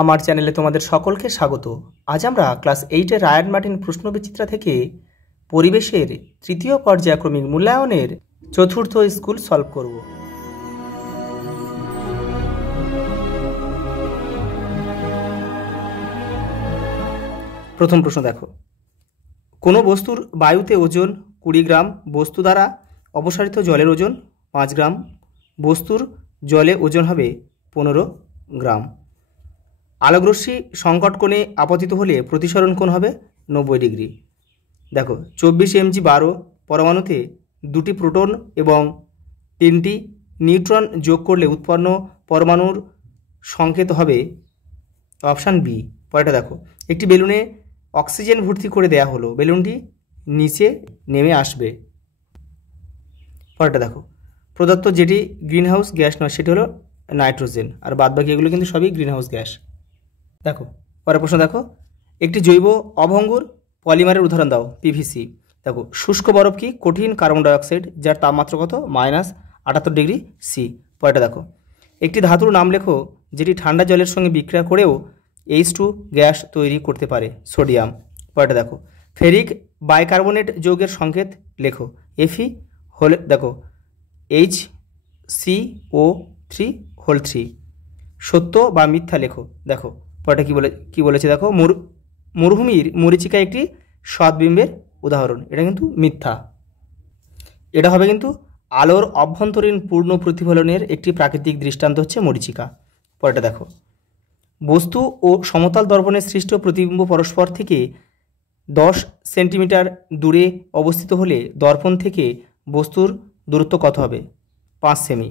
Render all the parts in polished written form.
আমার চ্যানেলে তোমাদের সকলকে স্বাগত। আজ আমরা ক্লাস 8-এর রায়ান মার্টিন প্রশ্নবিচিত্রা থেকে পরিবেশের তৃতীয় পর্যায়ক্রমিক মূল্যায়নের চতুর্থ স্কুল সলভ করব। প্রথম প্রশ্ন দেখো, কোনো বস্তুর বায়ুতে ওজন 20 গ্রাম, বস্তু দ্বারা অপসারিত জলের ওজন 5 গ্রাম, বস্তুর জলে ওজন হবে 15 গ্রাম। আলোকরশ্মি সংকট কোণে আপতিত হলে প্রতিসরণ কোণ হবে 90 ডিগ্রি। দেখো 24 mg 12 পরমাণুতে 2টি প্রোটন এবং 3টি নিউট্রন যোগ করলে উৎপন্ন পরমাণুর সংকেত হবে অপশান বি। পরেরটা দেখো, একটি বেলুনে অক্সিজেন ভর্তি করে দেয়া হলো, বেলুনটি নিচে নেমে আসবে। পরেরটা দেখো, প্রদত্ত যেটি গ্রিনহাউস গ্যাস নয় সেটি হলো নাইট্রোজেন, আর বাদবাকি এগুলো কিন্তু সবই গ্রিনহাউস গ্যাস। দেখো পরের প্রশ্ন দেখো, একটি জৈব অভঙ্গুর পলিমারের উদাহরণ দাও। পিভিসি। দেখো শুষ্ক বরফ কি? কঠিন কার্বন ডাইঅক্সাইড, যার তাপমাত্রা কত? -78 ডিগ্রি সি। পরেরটা দেখো, একটি ধাতুর নাম লেখো যেটি ঠান্ডা জলের সঙ্গে বিক্রিয়া করেও H2 গ্যাস তৈরি করতে পারে। সোডিয়াম। পরেরটা দেখো, ফেরিক বাইকার্বনেট যৌগের সংকেত লেখো। Fe হলে দেখো HCO3 সত্য বা মিথ্যা লেখো। দেখো পরেরটা কি বলেছে দেখো, মরুভূমির মরীচিকা একটি সদ্বিম্বের উদাহরণ, এটা কিন্তু মিথ্যা। এটা হবে কিন্তু আলোর অভ্যন্তরীণ পূর্ণ প্রতিফলনের একটি প্রাকৃতিক দৃষ্টান্ত হচ্ছে মরীচিকা। পরেরটা দেখো, বস্তু ও সমতল দর্পণের সৃষ্ট প্রতিবিম্ব পরস্পর থেকে 10 সেন্টিমিটার দূরে অবস্থিত হলে দর্পণ থেকে বস্তুর দূরত্ব কত হবে? 5 সেমি।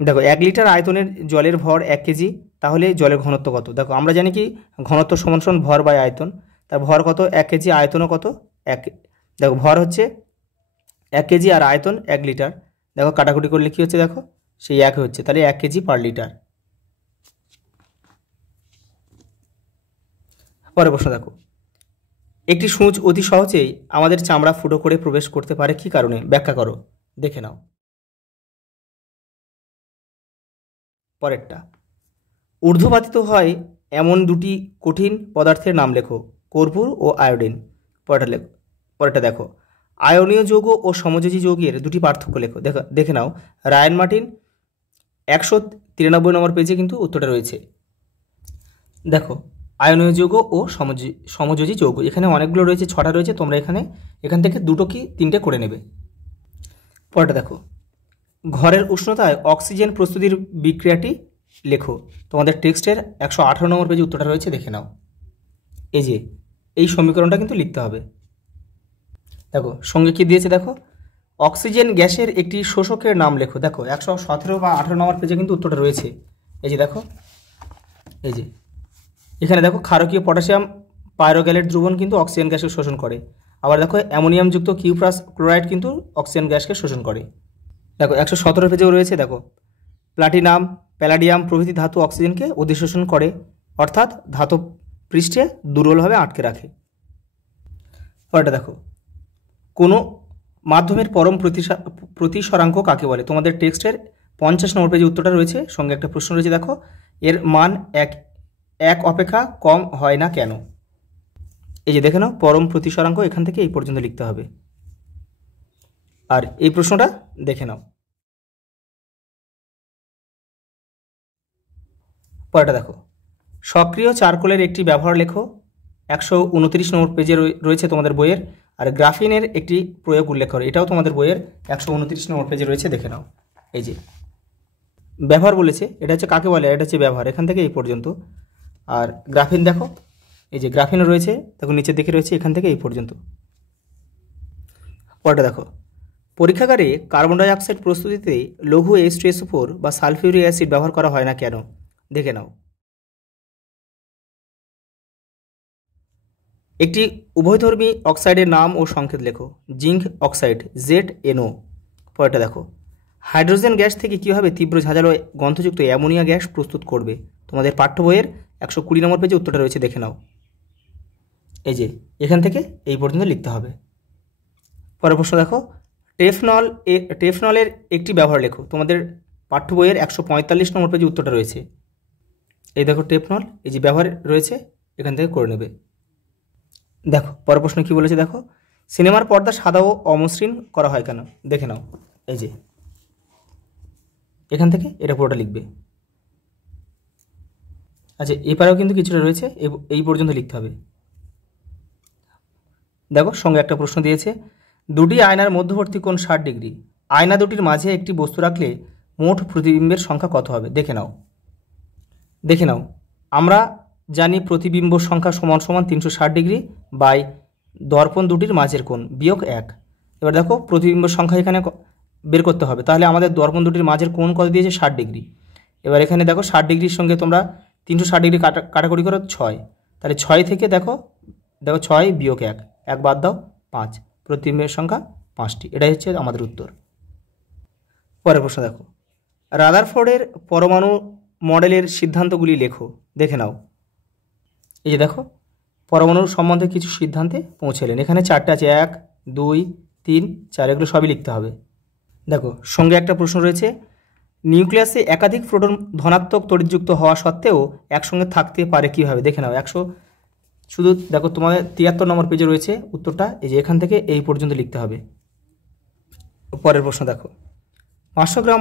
দেখো 1 লিটার আয়তনের জলের ভর 1 কেজি, তাহলে জলের ঘনত্ব কত? দেখো আমরা জানি কি ঘনত্ব সমান ভর বাই আয়তন, তার ভর কত? 1 কেজি, আয়তনও কত? 1। দেখো ভর হচ্ছে 1 কেজি আর আয়তন 1 লিটার। দেখো কাটাকুটি করলে কি হচ্ছে? দেখো সেই 1 হচ্ছে, তাহলে 1 কেজি পার লিটার। পরের প্রশ্ন দেখো, একটি সূঁচ অতি সহজেই আমাদের চামড়া ফুটো করে প্রবেশ করতে পারে কি কারণে? ব্যাখ্যা করো, দেখে নাও। পরেরটা, ঊর্ধ্বপাতিত হয় এমন দুটি কঠিন পদার্থের নাম লেখো। কর্পূর ও আয়োডিন। পরেরটা দেখো, আয়নীয় যৌগ ও সমযোজী যৌগের দুটি পার্থক্য লেখো। দেখে নাও, রায়ান মার্টিন 193 নম্বর পেজে কিন্তু উত্তরটা রয়েছে। দেখো আয়নীয় যৌগ ও সমযোজী যৌগ, এখানে অনেকগুলো রয়েছে, 6টা রয়েছে, তোমরা এখান থেকে 2টো কি 3টে করে নেবে। পরেরটা দেখো, ঘরের উষ্ণতায় অক্সিজেন প্রস্তুতির বিক্রিয়াটি লেখো। তোমাদের টেক্সটের 118 নম্বর পেজে উত্তরটা রয়েছে, দেখে নাও। এই সমীকরণটা কিন্তু লিখতে হবে। দেখো সঙ্গে কি দিয়েছে দেখো, অক্সিজেন গ্যাসের একটি শোষকের নাম লেখো। দেখো 117 বা 18 নম্বর পেজে কিন্তু উত্তরটা রয়েছে। দেখো এখানে দেখো ক্ষারকীয় পটাশিয়াম পাইরোগ্যালেট দ্রবণ কিন্তু অক্সিজেন গ্যাসকে শোষণ করে। আবার দেখো অ্যামোনিয়ামযুক্ত কিউপ্রাস ক্লোরাইড কিন্তু অক্সিজেন গ্যাসকে শোষণ করে। দেখো 117 পেজেও রয়েছে। দেখো প্লাটিনাম, প্যালাডিয়াম প্রভৃতি ধাতু অক্সিজেনকে অধিশোষণ করে, অর্থাৎ ধাতব পৃষ্ঠে দুর্বলভাবে আটকে রাখে। পরেরটা দেখো, কোনো মাধ্যমের পরম প্রতিসরাঙ্ক কাকে বলে? তোমাদের টেক্সটের 50 নম্বর পেজে উত্তরটা রয়েছে, সঙ্গে একটা প্রশ্ন রয়েছে। দেখো এর মান এক অপেক্ষা কম হয় না কেন? দেখে নাও, পরম প্রতিসরাঙ্ক এখান থেকে এই পর্যন্ত লিখতে হবে। আর এই প্রশ্নটা দেখে নাও। পরেরটা দেখো, সক্রিয় চারকোলের একটি ব্যবহার লেখো। 129 নম্বর পেজে রয়েছে তোমাদের বইয়ের। আর গ্রাফিনের একটি প্রয়োগ উল্লেখ করো, এটাও তোমাদের বইয়ের 129 নম্বর পেজে রয়েছে, দেখে নাও। ব্যবহার বলেছে, এটা হচ্ছে কাকে বলে? এটা হচ্ছে ব্যবহার, এখান থেকে এই পর্যন্ত। আর গ্রাফিন দেখো, গ্রাফিনও রয়েছে, দেখো নিচের দিকে রয়েছে, এখান থেকে এই পর্যন্ত। পরেরটা দেখো, পরীক্ষাগারে কার্বন ডাইঅক্সাইড প্রস্তুতিতে লঘু H2SO4 বা সালফিউরিক অ্যাসিড ব্যবহার করা হয় না কেন? দেখে নাও। একটি উভয়ধর্মী অক্সাইডের নাম ও সংকেত লেখো। Zinc oxide, ZNO। পরেরটা দেখো, হাইড্রোজেন গ্যাস থেকে কীভাবে তীব্র ঝাঁঝালো গন্ধযুক্ত অ্যামোনিয়া গ্যাস প্রস্তুত করবে? তোমাদের পাঠ্য বইয়ের 120 নম্বর পেজে উত্তরটা রয়েছে, দেখে নাও। এখান থেকে এই পর্যন্ত লিখতে হবে। পরের প্রশ্ন দেখো, টেফনলের একটি ব্যবহার লেখো। তোমাদের পাঠ্য বইয়ের 145 নম্বর পেজে উত্তরটা রয়েছে। এই দেখো টেপনল, এই যে ব্যবহার রয়েছে এখান থেকে করে নেবে। দেখো পরের প্রশ্ন কি বলেছে দেখো, সিনেমার পর্দা সাদা ও অমসৃণ করা হয় কেন? দেখে নাও, এই যে এখান থেকে এটা পুরোটা লিখবে। আচ্ছা এপারেও কিন্তু কিছুটা রয়েছে, এই পর্যন্ত লিখতে হবে। দেখো সঙ্গে একটা প্রশ্ন দিয়েছে, দুটি আয়নার মধ্যবর্তী কোণ 60 ডিগ্রি, আয়না দুটির মাঝে একটি বস্তু রাখলে মোট প্রতিবিম্বের সংখ্যা কত হবে? দেখে নাও, দেখে নাও, আমরা জানি প্রতিবিম্ব সংখ্যা সমান সমান 360 ডিগ্রি বাই দর্পণ দুটির মাঝের কোণ বিয়োগ 1। এবার দেখো প্রতিবিম্ব সংখ্যা এখানে বের করতে হবে, তাহলে আমাদের দর্পণ দুটির মাঝের কোণ কত দিয়েছে? 60 ডিগ্রি। এবার এখানে দেখো 60 ডিগ্রির সঙ্গে তোমরা 360 ডিগ্রি কাটাকুটি করো 6, তাহলে 6 থেকে দেখো 6 বিয়োগ 1, 1 বাদ দাও 5, প্রতিবিম্বের সংখ্যা 5টি। এটাই হচ্ছে আমাদের উত্তর। পরের প্রশ্ন দেখো, রাদারফোর্ডের পরমাণু মডেলের সিদ্ধান্তগুলি লেখো। দেখে নাও, এই যে দেখো পরমাণুর সম্বন্ধে কিছু সিদ্ধান্তে পৌঁছলেন। এখানে 4টে আছে, 1 2 3 4, এগুলো সবই লিখতে হবে। দেখো সঙ্গে একটা প্রশ্ন রয়েছে, নিউক্লিয়াসে একাধিক প্রোটন ধনাত্মক তড়িৎযুক্ত হওয়া সত্ত্বেও একসঙ্গে থাকতে পারে কীভাবে? দেখে নাও, শুধু দেখো তোমাদের 73 নম্বর পেজে রয়েছে উত্তরটা, এই যে এখান থেকে এই পর্যন্ত লিখতে হবে। পরের প্রশ্ন দেখো, 500 গ্রাম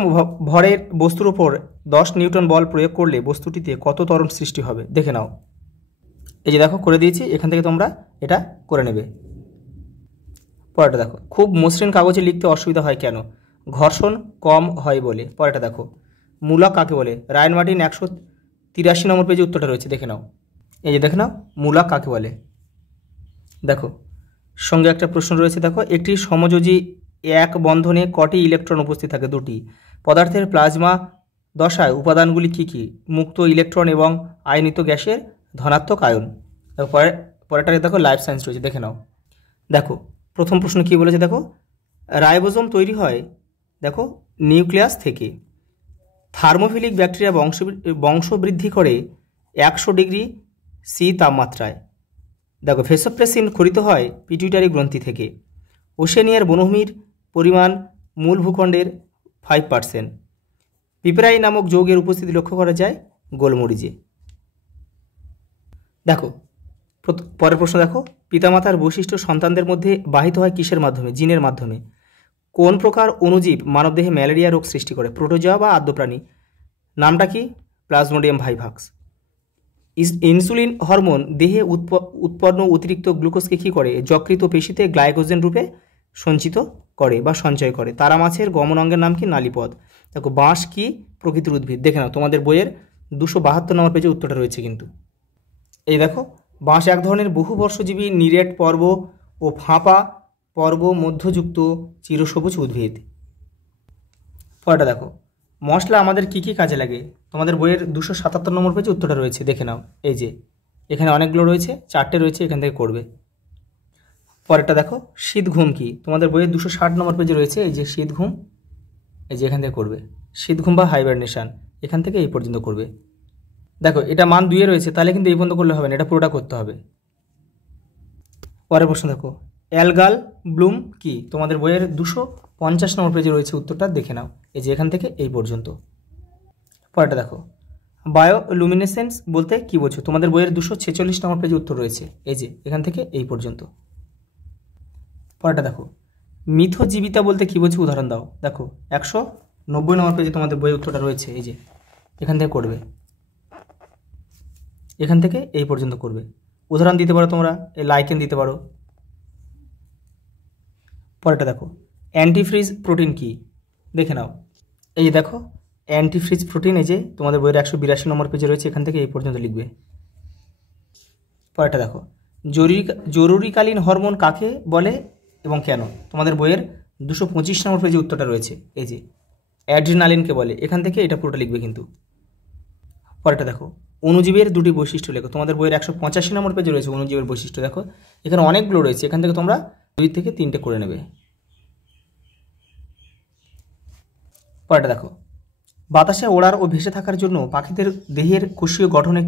ভরের বস্তুর উপর 10 নিউটন বল প্রয়োগ করলে বস্তুটিতে কত ত্বরণ সৃষ্টি হবে? দেখে নাও, এই যে দেখো করে দিয়েছি, এখান থেকে তোমরা এটা করে নেবে। পরেরটা দেখো, খুব মসৃণ কাগজে লিখতে অসুবিধা হয় কেন? ঘর্ষণ কম হয় বলে। পরেরটা দেখো, মূলক কাকে বলে? রায়ন মার্টিন 183 নম্বর পেজে উত্তরটা রয়েছে, দেখে নাও, এই যে দেখে নাও মূলক কাকে বলে। দেখো সঙ্গে একটা প্রশ্ন রয়েছে, দেখো একটি সমযোজী এক বন্ধনে কটি ইলেকট্রন উপস্থিত থাকে? 2টি। পদার্থের প্লাজমা দশায় উপাদানগুলি কি কি? মুক্ত ইলেকট্রন এবং আয়নিত গ্যাসের ধনাত্মক আয়ন। পরেরটা দেখো লাইফ সায়েন্স রয়েছে, দেখে নাও। দেখো প্রথম প্রশ্ন কি বলেছে দেখো, রাইবোজোম তৈরি হয় দেখো নিউক্লিয়াস থেকে। থার্মোফিলিক ব্যাকটেরিয়া বংশবৃদ্ধি করে 100 ডিগ্রি সি তাপমাত্রায়। দেখো ভেসোপ্রেসিন খরিত হয় পিটুইটারি গ্রন্থি থেকে। ওশেনিয়ার বনভূমির পরিমাণ মূল ভূখণ্ডের 5%। পিপেরাই নামক যৌগের উপস্থিতি লক্ষ্য করা যায় গোলমরিচে। দেখো পরের প্রশ্ন দেখো, পিতামাতার বৈশিষ্ট্য সন্তানদের মধ্যে বাহিত হয় কিসের মাধ্যমে? জিনের মাধ্যমে। কোন প্রকার অণুজীব মানবদেহে ম্যালেরিয়া রোগ সৃষ্টি করে? প্রোটোজোয়া বা আদ্যপ্রাণী। নামটা কি? প্লাজমোডিয়াম ভাইভাক্স। ইনসুলিন হরমোন দেহে উৎপন্ন অতিরিক্ত গ্লুকোজকে কী করে? যকৃত পেশিতে গ্লাইকোজেন রূপে সঞ্চিত করে বা সঞ্চয় করে। তারা মাছের গমন অঙ্গের নাম কি? নালীপদ। দেখো বাঁশ কি প্রকৃতির উদ্ভিদ? দেখে নাও, তোমাদের বইয়ের 272 নম্বর পেজে উত্তরটা রয়েছে কিন্তু। এই দেখো বাঁশ এক ধরনের বহুবর্ষজীবী নিরেট পর্ব ও ফাঁপা পর্ব মধ্যযুক্ত চিরসবুজ উদ্ভিদ। পরেরটা দেখো, মশলা আমাদের কি কি কাজে লাগে? তোমাদের বইয়ের 277 নম্বর পেজে উত্তরটা রয়েছে, দেখে নাও, এই যে এখানে অনেকগুলো রয়েছে, 4টে রয়েছে, এখান থেকে করবে। পরেরটা দেখো, শীত ঘুম কি? তোমাদের বইয়ের 260 নম্বর পেজে রয়েছে, এই যে শীত ঘুম, এই যে এখান থেকে করবে। শীত ঘুম বা হাইবারনেশন, এখান থেকে এই পর্যন্ত করবে। দেখো এটা মান 2 রয়েছে, তাহলে কিন্তু এই পর্যন্ত করলে হবে না, এটা পুরোটা করতে হবে। পরের প্রশ্ন দেখো, অ্যালগাল ব্লুম কি? তোমাদের বইয়ের 250 নম্বর পেজে রয়েছে উত্তরটা, দেখে নাও, এই যে এখান থেকে এই পর্যন্ত। পরেরটা দেখো, বায়োলুমিনেসেন্স বলতে কি বোঝো? তোমাদের বইয়ের 246 নম্বর পেজে উত্তর রয়েছে, এই যে এখান থেকে এই পর্যন্ত। পরেরটা দেখো, মিথজীবিতা বলতে কি বোঝো? উদাহরণ দাও। দেখো 190 নম্বর পেজে তোমাদের বইয়ের উত্তরটা রয়েছে, এই যে এখান থেকে করবে, এখান থেকে এই পর্যন্ত করবে। উদাহরণ দিতে পারো তোমরা, এই লাইকেন দিতে পারো। পরেরটা দেখো, অ্যান্টিফ্রিজ প্রোটিন কি? দেখে নাও, এই যে দেখো অ্যান্টিফ্রিজ প্রোটিন, এই যে তোমাদের বইয়ের 182 নম্বর পেজে রয়েছে, এখান থেকে এই পর্যন্ত লিখবে। পরেরটা দেখো, জরুরিকালীন হরমোন কাকে বলে এবং কেন? তোমাদের বইয়ের 225 নম্বর পেজে উত্তরটা রয়েছে, এই যে অ্যাড্রিনালিনকে বলে, এখান থেকে এটা পুরোটা লিখবে কিন্তু। পরেরটা দেখো, অণুজীবের 2টি বৈশিষ্ট্য লেখো। তোমাদের বইয়ের 185 নম্বর পেজে রয়েছে অণুজীবের বৈশিষ্ট্য। দেখো এখানে অনেকগুলো রয়েছে, এখান থেকে তোমরা 2 থেকে 3টে করে নেবে। পরেরটা দেখো, বাতাসে ওড়ার ও ভেসে থাকার জন্য পাখিদের দেহের কোষীয় গঠনে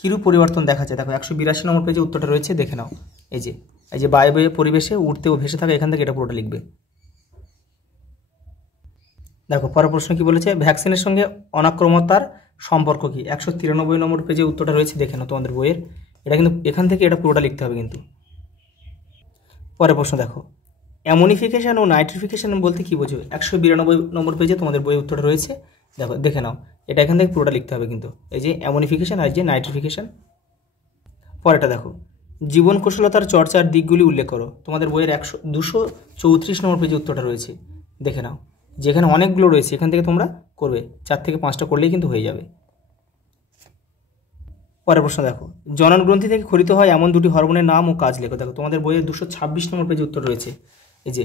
কিরূপ পরিবর্তন দেখা যায়? দেখো 182 নম্বর পেজে উত্তরটা রয়েছে, দেখে নাও, এই যে বায়বীয় পরিবেশে উঠতে ও ভেসে থাকা, এখান থেকে এটা পুরোটা লিখবে। দেখো পরের প্রশ্ন কি বলেছে, ভ্যাকসিনের সঙ্গে অনাক্রমতার সম্পর্ক কি? 193 নম্বর পেজে উত্তরটা রয়েছে, দেখে নাও তোমাদের বইয়ের। এটা কিন্তু এখান থেকে এটা পুরোটা লিখতে হবে কিন্তু। পরের প্রশ্ন দেখো, অ্যামোনিফিকেশন ও নাইট্রিফিকেশন বলতে কি বোঝো? 192 নম্বর পেজে তোমাদের বইয়ের উত্তরটা রয়েছে, দেখো দেখে নাও। এটা এখান থেকে পুরোটা লিখতে হবে কিন্তু, এই যে অ্যামোনিফিকেশন আর যে নাইট্রিফিকেশন। পরেরটা দেখো, জীবন কুশলতার চর্চার দিকগুলি উল্লেখ করো। তোমাদের বইয়ের 234 নম্বর পেজে উত্তরটা রয়েছে, দেখে নাও। যেখানে অনেকগুলো রয়েছে এখান থেকে তোমরা করবে, 4 থেকে 5টা করলেই কিন্তু হয়ে যাবে। পরের প্রশ্ন দেখো, জনন গ্রন্থি থেকে ক্ষরিত হয় এমন দুটি হরমোনের নাম ও কাজ লেখো। দেখো তোমাদের বইয়ের 226 নম্বর পেজে উত্তর রয়েছে, এই যে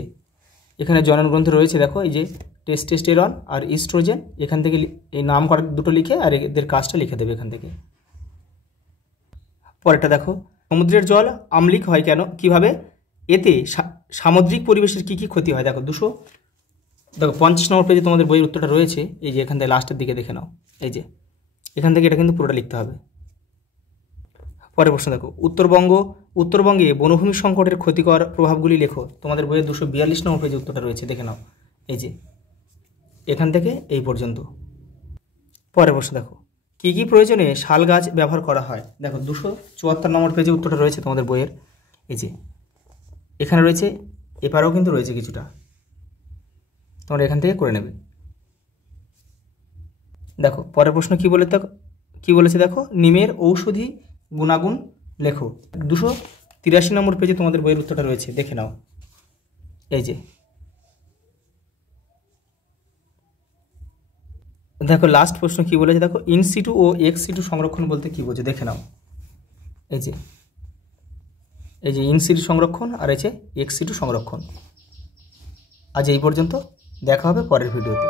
এখানে জনন গ্রন্থি রয়েছে, দেখো এই যে টেস্টোস্টেরন আর ইস্ট্রোজেন। এখান থেকে এই নাম করা দুটো লিখে আর এদের কাজটা লিখে দেবে এখান থেকে। পরেরটা দেখো, সমুদ্রের জল আম্লিক হয় কেন, কিভাবে? এতে সামুদ্রিক পরিবেশের কি কি ক্ষতি হয়। দেখো 50 নম্বর পেজে তোমাদের বইয়ের উত্তরটা রয়েছে, এই যে এখান থেকে লাস্টের দিকে দেখে নাও, এই যে এখান থেকে এটা কিন্তু পুরোটা লিখতে হবে। পরের প্রশ্ন দেখো, উত্তরবঙ্গে বনভূমি সংকটের ক্ষতিকর প্রভাবগুলি লেখো। তোমাদের বইয়ের 242 নম্বর পেজে উত্তরটা রয়েছে, দেখে নাও, এই যে এখান থেকে এই পর্যন্ত। পরের প্রশ্ন দেখো, কী কী প্রয়োজনে শাল গাছ ব্যবহার করা হয়। দেখো 274 নম্বর পেজে উত্তরটা রয়েছে তোমাদের বইয়ের, এই যে এখানে রয়েছে, এপারেও কিন্তু রয়েছে কিছুটা, তোমরা এখান থেকে করে নেবে। দেখো পরের প্রশ্ন কি বলেছে দেখো, নিমের ঔষধি গুণাগুণ লেখো। 283 নম্বর পেজে তোমাদের বইয়ের উত্তরটা রয়েছে, দেখে নাও, এই যে দেখো লাস্ট প্রশ্ন কি বলেছে দেখো, ইনসিটু ও এক্সিটু সংরক্ষণ বলতে কি বোঝো, দেখে নাও। এই যে ইনসিটু সংরক্ষণ আর এই যে এক্সিটু সংরক্ষণ। আজ এই পর্যন্ত, দেখা হবে পরের ভিডিওতে।